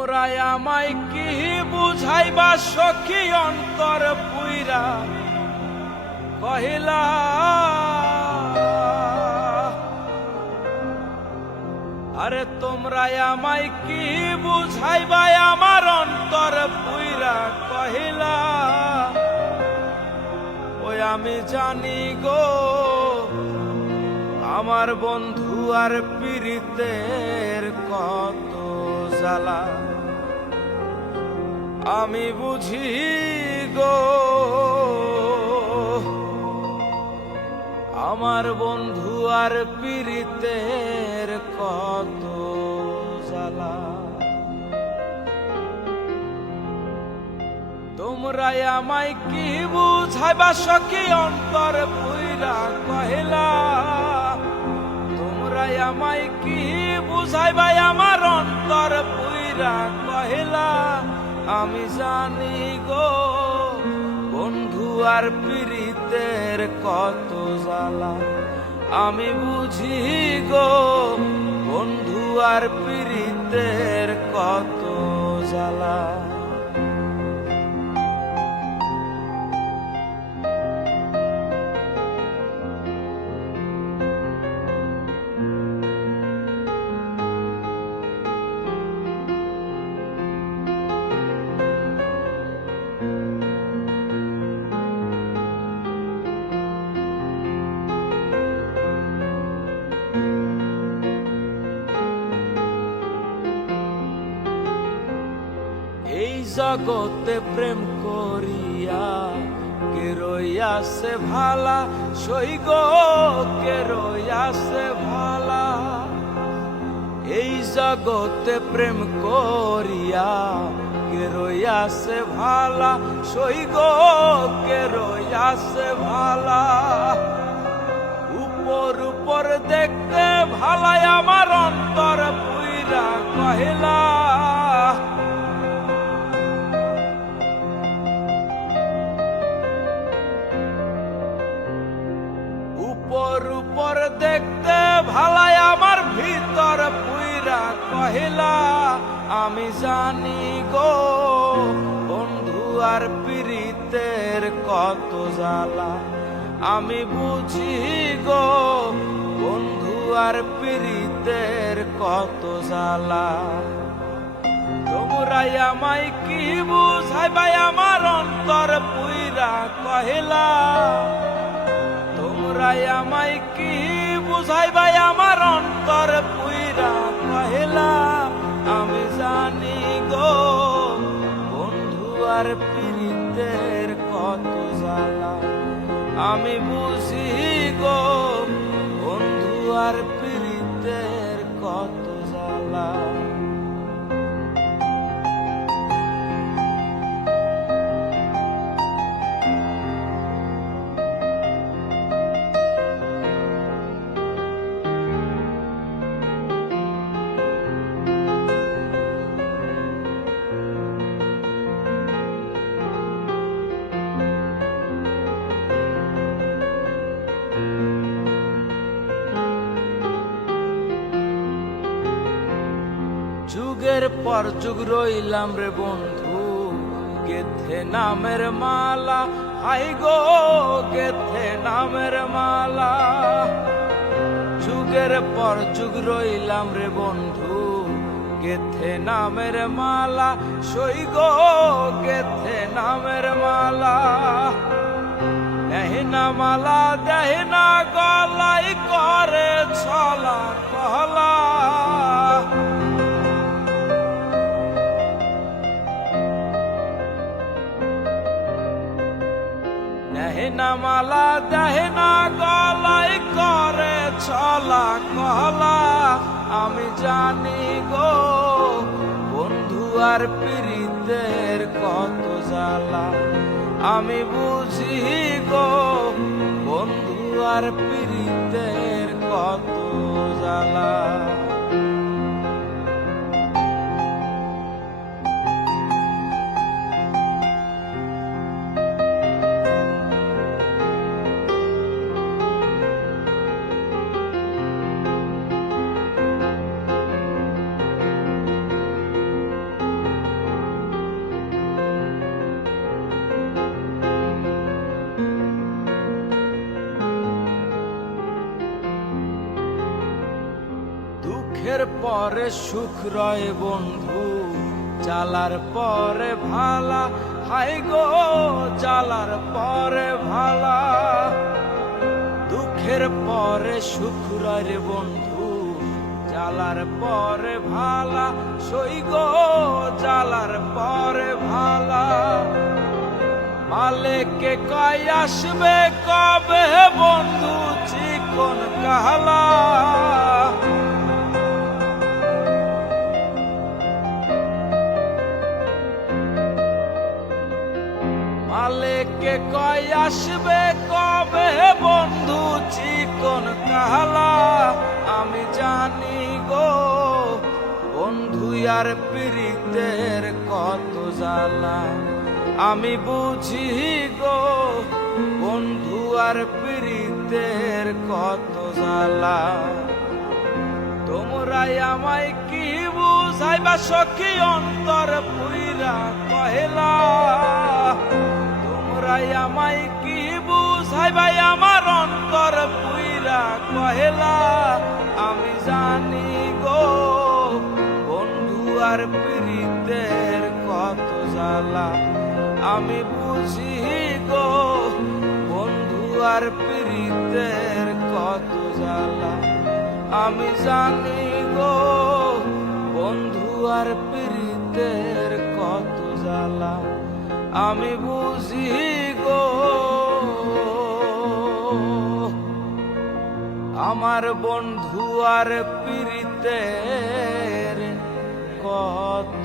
তোমরা আমায় কি বুঝাইবা সখী অন্তর পুইরা কহিলা, আরে তোমরা আমায় কি বুঝাইবা আমার অন্তর পুইরা কহিলা। ওই আমি জানি গো আমার বন্ধু আর পীড়িতের কত জ্বালা, আমি বুঝি গো আমার বন্ধু আর পীড়িতের কত জ্বালা। তোমরা আমায় কি বুঝাইবা সখী অন্তর পুইরা কহিলা, তোমরা আমায় কি বুঝাইবা আমার অন্তর পুইরা কহিলা। আমি জানি গো বন্ধু আর পীড়িতের কত জ্বালা, আমি বুঝি গো বন্ধু আর পীড়িতের কত জ্বালা। এই জগতে প্রেম করিয়া কে রইয়াছে ভালা, সই গো কে রইয়াছে ভালা। এই জগতে প্রেম করিয়া কে রইয়াছে ভালা, সই গো কে রইয়াছে ভালা। উপর উপর দেখতে ভালাই আমার অন্তর পুইরা কহিলা, উপর উপর দেখতে ভালাই আমার ভিতর পুইরা কহিলা। আমি জানি গো বন্ধু আর পীড়িতের কত জ্বালা, আমি বুঝি গো বন্ধু আর পীড়িতের কত জ্বালা। তোমরা আমায় কি বুঝাইবা আমার অন্তর পুইরা কহিলা, তোমরা আমায় কি বুঝাইবা আমার অন্তর পুইরা কহিলা। আমি জানি গো বন্ধু আর পীড়িতের কত জ্বালা, আমি বুঝি গো বন্ধু আর পীড়িতের কত জ্বালা। যুগের পর যুগ রইলাম রে বন্ধু গেথে নামের মালা, হাই গো গেথে নামের মালা। যুগের পর যুগ রইলাম রে বন্ধু গেথে নামের মালা, সই গো গেথে নামের মালা। দেহিনা মালা দেহিনা গলাই করে ছলা কহলা, দেহিনা মালা দেহিনা গলাই করে ছলা কহলা। আমি জানি গো বন্ধু আর পীড়িতের কত জ্বালা, আমি বুঝি গো বন্ধু আর পীড়িতের কত জ্বালা। দুঃখের পরে সুখ রয় বন্ধু, জ্বালার পরে ভালা, হাই গো জ্বালার পরে ভালা। দুঃখের পরে সুখ রয় রে বন্ধু, জ্বালার পরে ভালা, সই গো জ্বালার পরে ভালা। মালেকে কয় আসবে কবে বন্ধু চিকন কালা, মালেকে কয় আসবে কবে বন্ধু চিকন কালা। আমি জানি গো বন্ধু আর প্রীতের কত জ্বালা, আমি বুঝি গো বন্ধু আর প্রীতের কত জ্বালা। তোমরাই আমায় কি বুঝাইবা সখী অন্তর পুইরা কহেলা, তোমরাই আমায় কি বুঝাইবা আমার অন্তর পুইরা কহেলা। আমি জানি গো বন্ধু আর প্রীতের কত জ্বালা, আমি বুঝি গো বন্ধু আর প্রীতের কত জ্বালা। আমি জানি গো বন্ধু আর প্রীতের কত জ্বালা, আমি বুঝি গো আমার বন্ধু আর প্রীতের কত